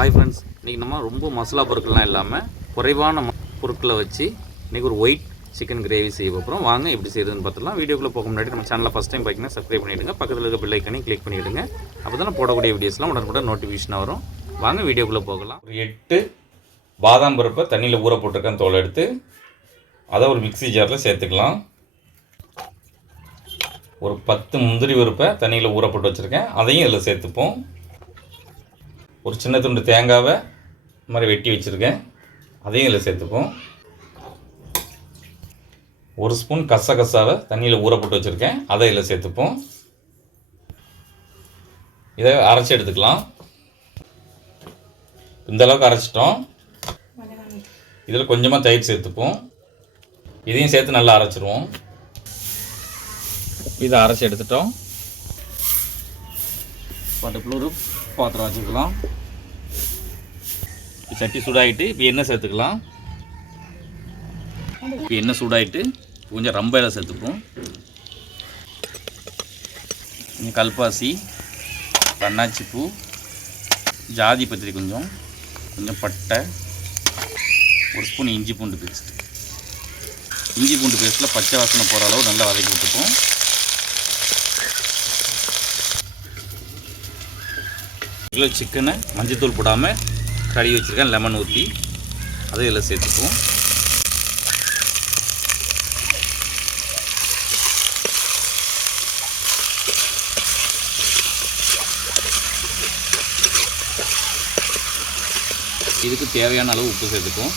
Hi friends இன்றைக்கி நம்ம ரொம்ப மசாலா பொருட்கள்லாம் இல்லாமல் குறைவான ம- பொருட்களை வச்சு இன்றைக்கி ஒரு ஒயிட் சிக்கன் கிரேவி செய்ய போகிறோம் வாங்க எப்படி செய்யுதுன்னு பார்த்துலாம் வீடியோக்குள்ளே போக முன்னாடி நம்ம சேனலில் ஃபஸ்ட் டைம் பார்த்தீங்கன்னா சப்ஸ்கிரைப் பண்ணிவிடுங்க பக்கத்தில் இருக்க பெல் ஐக்கனையும் கிளிக் பண்ணிவிடுங்க அப்போ தான் போடக்கூடிய வீடியோஸ்லாம் உடனுக்குடன் நோட்டிஃபிகேஷன் வரும். வாங்க வீடியோக்குள்ளே போகலாம். ஒரு எட்டு பாதாம் பருப்பை தண்ணியில் ஊற போட்டிருக்கேன் தோல் எடுத்து. அதை ஒரு மிக்ஸி ஜாரில் சேர்த்துக்கலாம். ஒரு பத்து முந்திரி பருப்பை தண்ணியில் ஊற போட்டு வச்சுருக்கேன். அதையும் இதில் சேர்த்துப்போம். ஒரு சின்ன துண்டு தேங்காவை இந்த மாதிரி வெட்டி வச்சுருக்கேன். அதையும் இதில் சேர்த்துப்போம். ஒரு ஸ்பூன் கசகசாவை தண்ணியில் ஊற போட்டு வச்சுருக்கேன். அதை இதில் சேர்த்துப்போம். இதை அரைச்சி எடுத்துக்கலாம். இந்த அளவுக்கு அரைச்சிட்டோம். இதில் கொஞ்சமாக தயிர் சேர்த்துப்போம். இதையும் சேர்த்து நல்லா அரைச்சிருவோம். இதை அரைச்சி எடுத்துட்டோம். பட்டுக்குள்ள ஒரு பாத்திரம் வச்சுக்கலாம். சட்டி சூடாகிட்டு இப்போ எண்ணெய் சேர்த்துக்கலாம். இப்போ எண்ணெய் சூடாகிட்டு கொஞ்சம் ரொம்ப இலை சேர்த்துப்போம். கொஞ்சம் கல்பாசி அன்னாச்சி பூ ஜாதி பத்திரி கொஞ்சம் கொஞ்சம் பட்டை ஒரு ஸ்பூன் இஞ்சி பூண்டு பேஸ்ட்டு இஞ்சி பூண்டு பேஸ்ட்டில் பச்சை வாசனை போகிற அளவு நல்லா வதக்கி விட்டுப்போம். கிலோ சிக்கனை மஞ்சத்தூள் போடாமல் கழுவி வச்சுருக்கேன் லெமன் ஊற்றி. அதை இதில் சேர்த்துக்குவோம். இதுக்கு தேவையான அளவு உப்பு சேர்த்துக்குவோம்.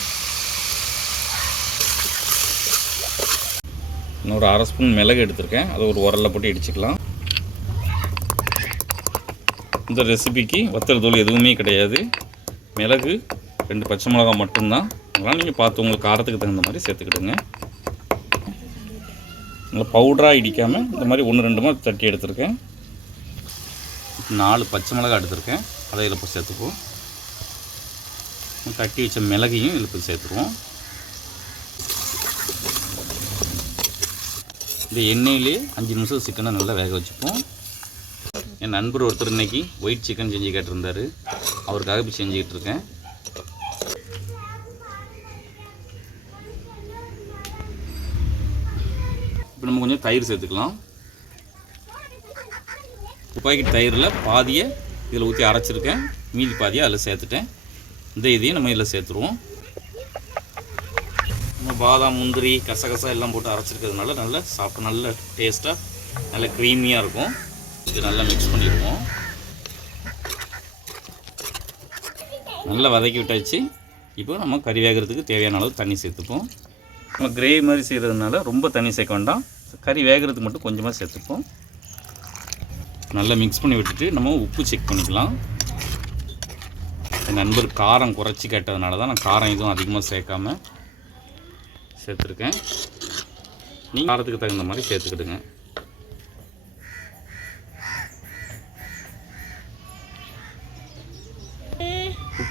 இன்னொரு அரை ஸ்பூன் மிளகு எடுத்திருக்கேன். அதை ஒரு உரலில் போட்டு இடிச்சுக்கலாம். இந்த ரெசிபிக்கு வத்தல் தூள் எதுவுமே கிடையாது. மிளகு ரெண்டு பச்சை மிளகாய் மட்டும்தான். அதெல்லாம் நீங்கள் பார்த்து உங்களுக்கு காரத்துக்கு தகுந்த மாதிரி சேர்த்துக்கிடுங்க. நல்லா பவுடராக இடிக்காமல் இந்த மாதிரி ஒன்று ரெண்டு மாதிரி தட்டி எடுத்திருக்கேன். நாலு பச்சை மிளகாய் எடுத்திருக்கேன். அதை இதில் போய் சேர்த்துக்குவோம். தட்டி வச்ச மிளகையும் இதில் போய் சேர்த்துருவோம் இந்த எண்ணெயிலே அஞ்சு நிமிஷம் சிக்கனை நல்லா வேக வச்சுப்போம். என் நண்பர் ஒருத்தர் இன்னைக்கு ஒயிட் சிக்கன் செஞ்சு கேட்டிருந்தாரு. அவருக்காக போய் செஞ்சுக்கிட்டு இருக்கேன். இப்போ நம்ம கொஞ்சம் தயிர் சேர்த்துக்கலாம். பாக்கெட் தயிரில் பாதியை இதில் ஊற்றி அரைச்சிருக்கேன். மீதி பாதியை அதில் சேர்த்துட்டேன். இந்த இதையும் நம்ம இதில் சேர்த்துருவோம். நம்ம பாதாம் முந்திரி கசகசா எல்லாம் போட்டு அரைச்சிருக்கிறதுனால நல்ல சாப்பிட்டு நல்ல டேஸ்ட்டாக நல்ல க்ரீமியாக இருக்கும். இது நல்லா மிக்ஸ் பண்ணிடுவோம் நல்லா வதக்கி விட்டாச்சு. இப்போ நம்ம கறி வேகிறதுக்கு தேவையான அளவு தண்ணி சேர்த்துப்போம். நம்ம கிரேவி மாதிரி செய்கிறதுனால ரொம்ப தண்ணி சேர்க்க வேண்டாம். கறி வேகிறதுக்கு மட்டும் கொஞ்சமாக சேர்த்துப்போம். நல்லா மிக்ஸ் பண்ணி விட்டுட்டு நம்ம உப்பு செக் பண்ணிக்கலாம். என் நண்பர் காரம் குறைச்சி கேட்டதுனால தான் நான் காரம் எதுவும் அதிகமாக சேர்க்காம சேர்த்துருக்கேன். நீங்கள் காரத்துக்கு தகுந்த மாதிரி சேர்த்துக்கிடுங்க.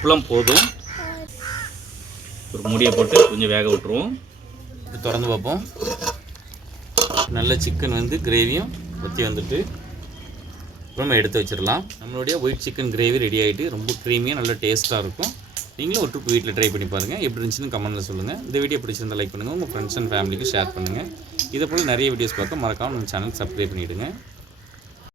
உப்புலாம் போதும். ஒரு மூடியை போட்டு கொஞ்சம் வேக விட்டுருவோம். திறந்து பார்ப்போம். நல்ல சிக்கன் வந்து கிரேவியும் வற்றி வந்துட்டு அப்புறமா எடுத்து வச்சிடலாம். நம்மளுடைய ஒயிட் சிக்கன் கிரேவி ரெடி ஆகிட்டு ரொம்ப க்ரீமியாக நல்ல டேஸ்ட்டாக இருக்கும். நீங்களும் ஒரு ட்ரிப் வீட்டில் ட்ரை பண்ணி பாருங்கள் எப்படி இருந்துச்சுன்னு கமெண்ட்டில் சொல்லுங்கள் இந்த வீடியோ பிடிச்சிருந்தால் லைக் பண்ணுங்கள் உங்கள் ஃப்ரெண்ட்ஸ் அண்ட் ஃபேமிலிக்கு ஷேர் பண்ணுங்கள் இதை போல் நிறைய வீடியோஸ் பார்க்க மறக்காமல் நம்ம சேனல் சப்ஸ்கிரைப் பண்ணிவிடுங்க